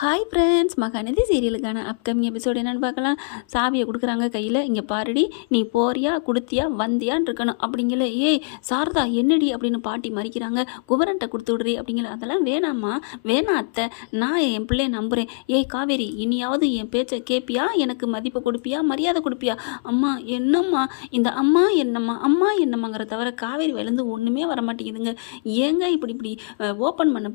Hi friends, Mahanadi சீரியலுக்கான upcoming episode என்னென்னு பார்க்கலாம். சாவியை கொடுக்குறாங்க கையில். இங்கே பாருடி, நீ போறியா கொடுத்தியா வந்தியான்னு இருக்கணும் அப்படிங்கல. ஏய் சாரதா என்னடி அப்படின்னு பாட்டி மறிக்கிறாங்க. குமரன்ட்ட கொடுத்து விடுறி அப்படிங்கல. அதெல்லாம் வேணாம்மா, வேணாம் அத்தை, நான் என் பிள்ளைய நம்புகிறேன். ஏய் காவேரி, இனியாவது என் பேச்சை கேட்பியா? எனக்கு மதிப்பு கொடுப்பியா? மரியாதை கொடுப்பியா? அம்மா என்னம்மா இந்த அம்மா என்னம்மா அம்மா என்னம்மாங்கிற தவிர காவேரி விழுந்து ஒன்றுமே வர மாட்டேங்குதுங்க. ஏங்க இப்படி இப்படி ஓப்பன் பண்ண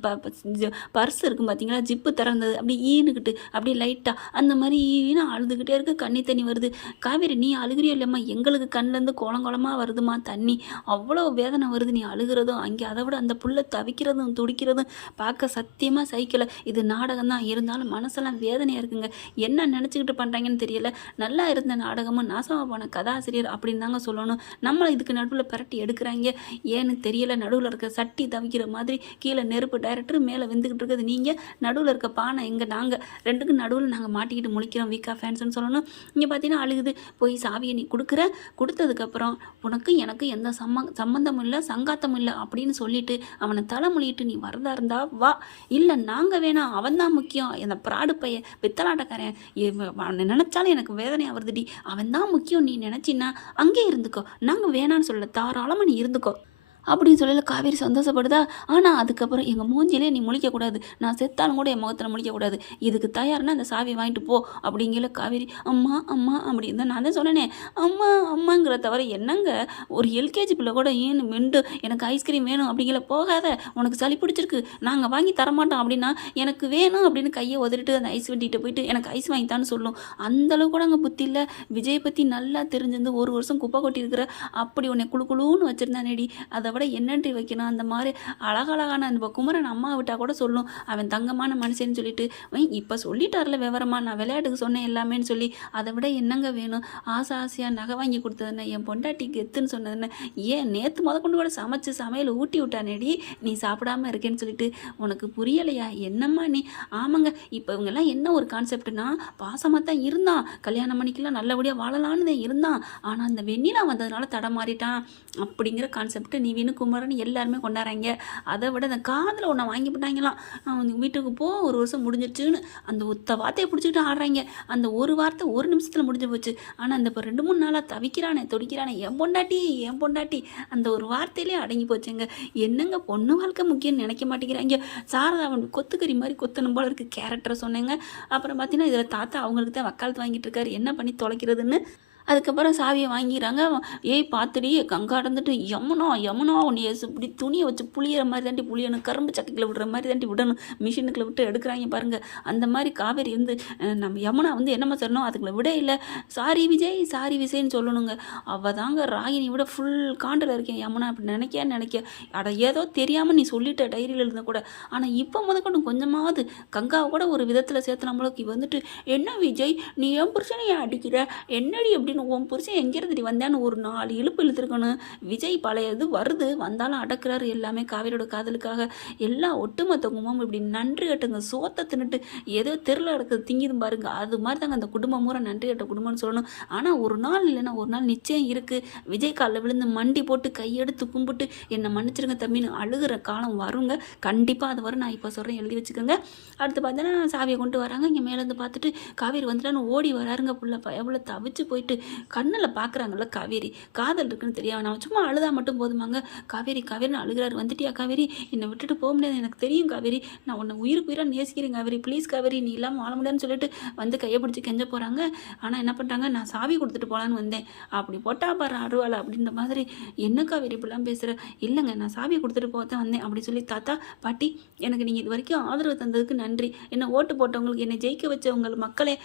பர்ஸ் இருக்கும் பார்த்தீங்களா, ஜிப்பு திறந்தது அப்படி ஈனுக்கிட்டு அப்படியே லைட்டாக அந்த மாதிரி ஈன்னு அழுதுகிட்டே இருக்கு. கண்ணி தண்ணி வருது. காவேரி நீ அழுகிறியோ இல்லைம்மா, எங்களுக்கு கண்ணிலேருந்து குளங்குளமாக வருதுமா தண்ணி. அவ்வளோ வேதனை வருது நீ அழுகிறதும். அங்கே அதை விட அந்த புள்ள தவிக்கிறதும் துடிக்கிறதும் பார்க்க சத்தியமாக சைக்கிளை. இது நாடகம் தான், இருந்தாலும் மனசெல்லாம் வேதனையாக இருக்குங்க. என்ன நினச்சிக்கிட்டு பண்ணுறாங்கன்னு தெரியல. நல்லா இருந்த நாடகமும் நாசமாக போன கதாசிரியர் அப்படின்னு தாங்க சொல்லணும். நம்மளை இதுக்கு நடுவில் பரட்டி எடுக்கிறாங்க. ஏன்னு தெரியல. நடுவில் இருக்க சட்டி தவிக்கிற மாதிரி கீழே நெருப்பு டைரக்டர் மேலே வெந்துக்கிட்டு இருக்குது. நீங்கள் நடுவில் இருக்க பானை எங்கே, நாங்கள் ரெண்டுக்கும் நடுவில் நாங்கள் மாட்டிக்கிட்டு முழிக்கிறோம் வீக்கா ஃபேன்ஸ்னு சொல்லணும். இங்கே பார்த்தீங்கன்னா அழுகுது. போய் சாவியை நீ கொடுத்ததுக்கப்புறம் உனக்கு எனக்கு எந்த சம்மந்தமும் இல்லை சங்காத்தமும் இல்லை அப்படின்னு சொல்லிட்டு அவனை தலைமொழிட்டு நீ வரதா இருந்தா வா, இல்லை நாங்கள் வேணாம், அவன் தான் முக்கியம், அந்த ப்ராடு பைய பித்தலாட்டக்காரன் அவனை நினச்சாலும் எனக்கு வேதனையாக வருதுடி, அவன் தான் முக்கியம் நீ நினச்சின்னா அங்கே இருந்துக்கோ, நாங்கள் வேணான்னு சொல்ல, தாராளமாக நீ இருந்துக்கோ அப்படின்னு சொல்லல. காவேரி சந்தோஷப்படுதா. ஆனால் அதுக்கப்புறம் எங்கள் மூஞ்சிலே நீ முழிக்கக்கூடாது, நான் செத்தாலும் கூட என் முகத்தில் முழிக்கக்கூடாது, இதுக்கு தயார்னா அந்த சாவியை வாங்கிட்டு போ அப்படிங்கிற. காவேரி அம்மா அம்மா அப்படின்னு தான் நான் தான் சொன்னேனே, அம்மா அம்மாங்கிற தவிர என்னங்க ஒரு எல்கேஜி பிள்ளை கூட ஏன்னு மெண்டு எனக்கு ஐஸ்கிரீம் வேணும் அப்படிங்கிற. போகாத, உனக்கு சளி பிடிச்சிருக்கு, நாங்கள் வாங்கி தரமாட்டோம் அப்படின்னா எனக்கு வேணும் அப்படின்னு கையை உதறிட்டு அந்த ஐஸ் வண்டிகிட்ட போயிட்டு எனக்கு ஐஸ் வாங்கித்தான்னு சொல்லும். அந்தளவு கூட அங்கே புத்தி இல்லை. விஜய் பற்றி நல்லா தெரிஞ்சிருந்து ஒரு வருஷம் குப்பை கொட்டியிருக்கிற, அப்படி உன்னை குழு குழுன்னு வச்சுருந்தானேடி, அதை விட என்னன்றி வைக்கணும். அந்த மாதிரி அழகழகான அந்த குமரன் அம்மா விட்டால் கூட சொல்லும் அவன் தங்கமான மனுஷன்னு சொல்லிட்டு. இப்போ சொல்லிட்டார்ல விவரமா, நான் விளையாட்டுக்கு சொன்னேன் எல்லாமேன்னு சொல்லி. அதை விட என்னங்க வேணும்? ஆசையாக நகை வாங்கி கொடுத்ததுன்னு, என் பொண்டாட்டிக்கு எத்துன்னு சொன்னதுன்னு, ஏன் நேற்று கொண்டு கூட சமைச்சு சமையல் ஊட்டி விட்டானேடி, நீ சாப்பிடாம இருக்கேன்னு சொல்லிட்டு. உனக்கு புரியலையா என்னம்மா நீ? ஆமாங்க, இப்போ இவங்கெல்லாம் என்ன ஒரு கான்செப்ட்னா, பாசமாக தான் இருந்தான், கல்யாணம் பண்ணிக்கலாம் நல்லபடியாக வாழலான்னு தான் இருந்தான், ஆனால் அந்த வெண்ணிலா வந்ததுனால தடமாறிட்டான் அப்படிங்கிற கான்செப்ட் நீ குமரன் எல்லாருமே கொண்டாடுறாங்க. அதை விட அந்த காதில் ஒன்றை வாங்கி போட்டாங்களாம், வீட்டுக்கு போ ஒரு வருஷம் முடிஞ்சிருச்சுன்னு அந்த ஒத்த வார்த்தையை பிடிச்சிக்கிட்டு ஆடுறாங்க. அந்த ஒரு வார்த்தை ஒரு நிமிஷத்தில் முடிஞ்சு போச்சு. ஆனால் அந்த இப்போ 2-3 நாளாக தவிக்கிறானே துடிக்கிறானே என் பொண்டாட்டி என் பொண்டாட்டி, அந்த ஒரு வார்த்தையிலே அடங்கி போச்சுங்க. என்னங்க பொண்ணு வாழ்க்கை முக்கியம்னு நினைக்க மாட்டேங்கிறாங்க. சாரதாவன் கொத்துக்கறி மாதிரி கொத்தணும் போல இருக்குது கேரக்டரை சொன்னேங்க. அப்புறம் பார்த்தீங்கன்னா இதில் தாத்தா அவங்களுக்கு தான் வக்காலத்து வாங்கிட்டு இருக்காரு, என்ன பண்ணி தொலைக்கிறதுன்னு. அதுக்கப்புறம் சாவியை வாங்கிடுறாங்க. ஏய் பார்த்துடி கங்கா இருந்துட்டு யமுனா யமுனா உன்னை இப்படி துணியை வச்சு புளியிற மாதிரி தாண்டி புளியணும், கரும்பு சக்கையில் விடுற மாதிரி தாண்டி விடணும், மிஷினுக்குள்ள விட்டு எடுக்கிறாங்க பாருங்கள். அந்த மாதிரி காவேரி நம்ம யமுனா என்னம்மா சொல்லணும், அதுக்குள்ள விட இல்லை, சாரி விஜய் சாரி விஜய்ன்னு சொல்லணுங்க. அவள் தாங்க ராகினி விட ஃபுல் காண்டில் இருக்கேன் யமுனா அப்படி நினைக்க அட ஏதோ தெரியாமல் நீ சொல்லிட்ட டைரியில் இருந்த கூட. ஆனால் இப்போ முதற்கொண்டு கொஞ்சமாவது கங்காவை கூட ஒரு விதத்தில் சேர்த்து நம்மளுக்கு என்ன விஜய் நீ என் புருஷனை ஏன் அடிக்கிற, என்னடி எப்படி உன் புருஷன் எங்கேருந்து வந்தான்னு ஒரு 4 இழுப்பு இழுத்துருக்கணும். விஜய் பழையது வருது வந்தாலும் அடக்குறாரு எல்லாமே காவேரியோட காதலுக்காக. எல்லா ஒட்டுமொத்த குடும்பமும் இப்படி நன்றி கட்டுங்க, சோத்தை தின்னுட்டு ஏதோ தெருவில் நடக்குது திங்கிது பாருங்க. அது மாதிரி தாங்க அந்த குடும்பம் பூரா நன்றி கட்ட குடும்பம்னு சொல்லணும். ஆனால் ஒரு நாள் இல்லைன்னா ஒரு நாள் நிச்சயம் இருக்குது, விஜய் காலில் விழுந்து மண்டி போட்டு கையெடுத்து கும்பிட்டு என்னை மன்னிச்சிருங்க தம்பின்னு அழுகிற காலம் வருங்க. கண்டிப்பாக அது வரும், நான் இப்போ சொல்கிறேன் எழுதி வச்சுக்கோங்க. அடுத்து பார்த்தீங்கன்னா சாவியை கொண்டு வராங்க. இங்கே மேலேருந்து பார்த்துட்டு காவேரி வந்துட்டான்னு ஓடி வராருங்க. புள்ள எவ்வளோ தவிச்சு போயிட்டு கண்ணில் பார்க்குறாங்கல்ல காவேரி, காதல் இருக்குன்னு தெரியாம நான் சும்மா அழுதா மட்டும் போதுமாங்க. காவேரி காவேரின்னு அழுகிறாரு. வந்துட்டியா காவேரி, என்னை விட்டுட்டு போக முடியாது எனக்கு தெரியும் காவேரி, நான் உன்னை உயிருக்கு உயிராக நேசிக்கிறேன் காவேரி, ப்ளீஸ் காவேரி நீ இல்லாமல் வாழ முடியாதுன்னு சொல்லிட்டு வந்து கையை பிடிச்சி கெஞ்ச போகிறாங்க. ஆனால் என்ன பண்ணுறாங்க, நான் சாவி கொடுத்துட்டு போகலான்னு வந்தேன், அப்படி போட்டா பாரு அருவாள் அப்படின்ற மாதிரி. என்ன காவேரி இப்படிலாம் பேசுகிற? இல்லைங்க நான் சாவியை கொடுத்துட்டு போக தான் வந்தேன் அப்படி சொல்லி. தாத்தா பாட்டி எனக்கு நீங்கள் இது வரைக்கும் ஆதரவு தந்ததுக்கு நன்றி, என்னை ஓட்டு போட்டவங்களுக்கு, என்னை ஜெயிக்க வச்ச உங்கள் மக்களே,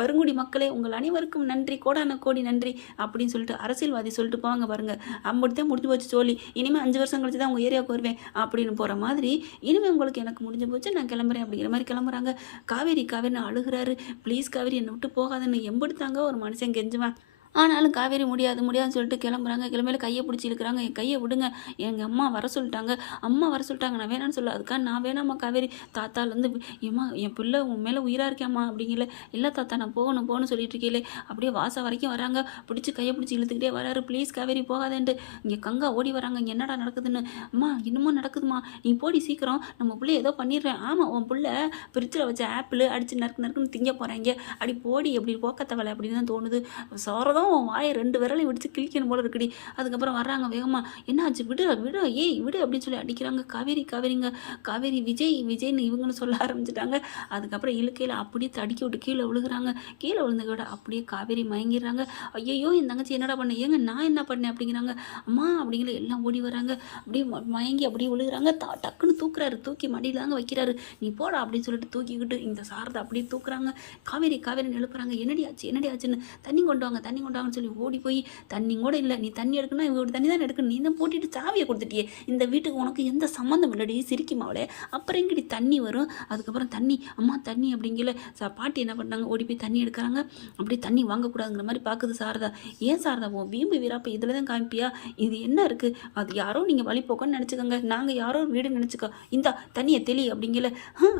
பெருங்குடி மக்களே, உங்கள் அனைவருக்கும் நன்றி, கோடான கோடி நன்றி அப்படின்னு சொல்லிட்டு அரசியல்வாதி சொல்லிட்டு போவாங்க பாருங்க. அப்படித்தான் முடிஞ்சு போச்சு சொல்லி, இனிமேல் 5 வருஷம் கழிச்சு தான் உங்கள் ஏரியாவுக்கு வருவேன் அப்படின்னு போகிற மாதிரி. இனிமேல் உங்களுக்கு எனக்கு முடிஞ்சு போச்சு, நான் கிளம்புறேன் அப்படிங்கிற மாதிரி கிளம்புறாங்க. காவேரி காவேரின்னு அழுகிறாரு. ப்ளீஸ் காவேரி என்னை விட்டு போகாதுன்னு எம்படுத்தாங்க ஒரு மனுஷன் கெஞ்சுவேன். ஆனாலும் காவேரி முடியாது முடியாதுன்னு சொல்லிட்டு கிளம்புறாங்க. கிளம்பையில கையை பிடிச்சி இழுக்கிறாங்க. என் கையை விடுங்க, எங்கள் அம்மா வர சொல்லிட்டாங்க, அம்மா வர சொல்லிட்டாங்க, நான் வேணான்னு சொல்ல. அதுக்காக நான் வேணாம்மா காவேரி, தாத்தாலேருந்து ஏம்மா என் பிள்ளை உன் மேலே உயிராக இருக்கேம்மா அப்படிங்கல. இல்லை தாத்தா நான் போகணும் போகணும்னு சொல்லிட்டு இருக்கீங்களே. அப்படியே வாசல் வரைக்கும் வராங்க. பிடிச்சி கையை பிடிச்சி இழுத்துக்கிட்டே வராரு. ப்ளீஸ் காவேரி போகாதேன்ட்டு. இங்கே கங்கா ஓடி வராங்க. இங்கே என்னடா நடக்குதுன்னு. அம்மா இன்னமும் நடக்குதுமா, நீ போடி சீக்கிரம், நம்ம பிள்ளை ஏதோ பண்ணிடுறேன். ஆமாம் உன் பிள்ளை ஃப்ரிட்ஜில் வச்ச ஆப்பிள் அடித்து நறுக்கு நறுக்குன்னு திங்க போகிறாங்க. அப்படி போடி அப்படி போக்கத்தவலை அப்படின்னு தான் தோணுது. சாரதான் உன் வாயை 2 விரலையும் விடுத்து கிழிக்கணும் போல இருக்குடி. அதுக்கப்புறம் வர்றாங்க வேகமாக. என்னாச்சு, விடு விடு, ஏய் விடு அப்படின்னு சொல்லி அடிக்கிறாங்க. காவேரி காவேரிங்க, காவேரி விஜய் விஜய்னு இவங்கன்னு சொல்ல ஆரம்பிச்சிட்டாங்க. அதுக்கப்புறம் இழுக்கையில் அப்படியே தடுக்கி விட்டு கீழே விழுகிறாங்க. கீழே விழுந்த விட அப்படியே காவேரி மயங்கிடுறாங்க. ஐயோ என் தங்கச்சி என்னடா பண்ண, ஏங்க நான் என்ன பண்ணேன் அப்படிங்கிறாங்க. அம்மா அப்படிங்கிற எல்லாம் ஓடி வராங்க. அப்படியே மயங்கி அப்படியே விழுகிறாங்க. டக்குன்னு தூக்குறாரு. தூக்கி மடியில் தாங்க வைக்கிறாரு. நீ போடா அப்படின்னு சொல்லிட்டு தூக்கிக்கிட்டு இந்த சாரதை அப்படியே தூக்குறாங்க. காவேரி காவேரின்னு எழுப்புறாங்க. என்னடி ஆச்சு என்னடி ஆச்சுன்னு. தண்ணி கொண்டு வாங்க தண்ணி கொண்டு வாங்கன்னு சொல்லி ஓடி போய், தண்ணி கூட இல்லை, நீ தண்ணி எடுக்கணும், இவங்க தண்ணி தான் எடுக்கணும், நீ தான் போட்டிட்டு சாவியை கொடுத்துட்டியே, இந்த வீட்டுக்கு உனக்கு எந்த சம்மந்தம் இல்லடி, சிரிக்குமாவளே, அப்புறம் எங்கடி தண்ணி வரும். அதுக்கப்புறம் தண்ணி, அம்மா தண்ணி அப்படிங்கல. பாட்டி என்ன பண்ணாங்க, ஓடி போய் தண்ணி எடுக்கிறாங்க. அப்படியே தண்ணி வாங்கக்கூடாதுங்கிற மாதிரி பார்க்குது சாரதா. ஏன் சாரதா உன் வீம்பு வீராப்ப இதில் தான் காமிப்பியா, இது என்ன இருக்குது, அது யாரோ நீங்கள் வழிபோக்கன்னு நினச்சிக்கோங்க, நாங்கள் யாரோ வீடு நினச்சிக்கோ, இந்த தண்ணியை தெளி அப்படிங்கல.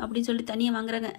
அப்படின்னு சொல்லி தண்ணியை வாங்குறாங்க.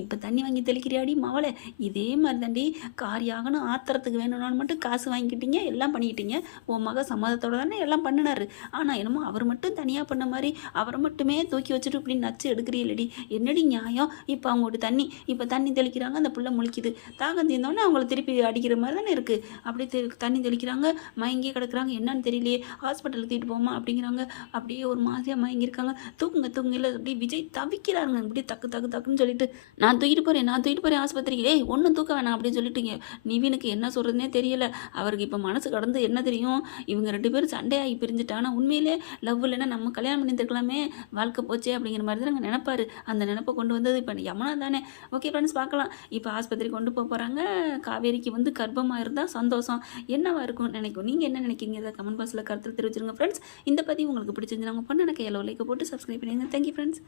இப்போ தண்ணி வாங்கி தெளிக்கிறியாடி மவளை, இதே மாதிரி தாண்டி காரியாகணும், ஆத்திரத்துக்கு வேணும்னாலும் மட்டும் காசு வாங்கிக்கிட்டீங்க, எல்லாம் பண்ணிக்கிட்டீங்க. உன் மக சம்மதத்தோடு தானே எல்லாம் பண்ணினாரு. ஆனால் என்னமோ அவர் மட்டும் தனியாக பண்ண மாதிரி அவரை மட்டுமே தூக்கி வச்சுட்டு இப்படி நச்சு எடுக்கிறீல்லடி, என்னடி நியாயம். இப்போ அவங்களோட தண்ணி, இப்போ தண்ணி தெளிக்கிறாங்க, அந்த புள்ள முழிக்குது. தாகம் தீர்ந்தோடனே அவங்கள திருப்பி அடிக்கிற மாதிரி தானே இருக்குது. அப்படியே தண்ணி தெளிக்கிறாங்க. மயங்கியே கிடக்குறாங்க. என்னன்னு தெரியலையே, ஹாஸ்பிட்டலுக்கு தூக்கிட்டு போமா அப்படிங்கிறாங்க. அப்படியே ஒரு மாதிரியாக மயங்கியிருக்காங்க. தூக்குங்க தூக்குங்க. இல்லை அப்படியே விஜய் தவிக்கிறாருங்க. இப்படி தக்கு தக்கு தக்குன்னு சொல்லிட்டு, நான் தூக்கிட்டு போகிறேன் ஆஸ்பத்திரிக்கு, ஏய் ஒன்றும் தூக்க வேணாம் அப்படின்னு சொல்லிட்டுங்க. நிவினுக்கு என்ன சொல்கிறதுனே தெரியல. அவருக்கு இப்போ மனசு கடந்து என்ன தெரியும், இவங்க 2 பேரும் சண்டையாகி பிரிஞ்சுட்டானா உண்மையிலே லவ் இல்லைன்னா நம்ம கல்யாணம் பண்ணியிருக்கலாமே, வாழ்க்கை போச்சே அப்படிங்கிற மாதிரி தான் நினைப்பாரு. அந்த நினைப்பை கொண்டு வந்தது இப்போ யமுனா தானே. ஓகே ஃப்ரெண்ட்ஸ், பார்க்கலாம். இப்போ ஆஸ்பத்திரி கொண்டு போகிறாங்க. காவேரிக்கு வந்து கர்ப்பமாக இருந்தால் சந்தோஷம், என்னவா இருக்கும்னு நினைக்கும். நீங்கள் என்ன நினைக்கிங்க, இதை கமெண்ட் பாக்ஸில் கருத்து தெரிவிச்சிருங்க ஃப்ரெண்ட்ஸ். இந்த பதிவு உங்களுக்கு பிடிச்சிருந்துச்சு, நாங்கள் பண்ண எனக்கு எல்லோ லைக்கை போட்டு சப்ஸ்கிரைப் பண்ணிடுங்க. Thank you friends.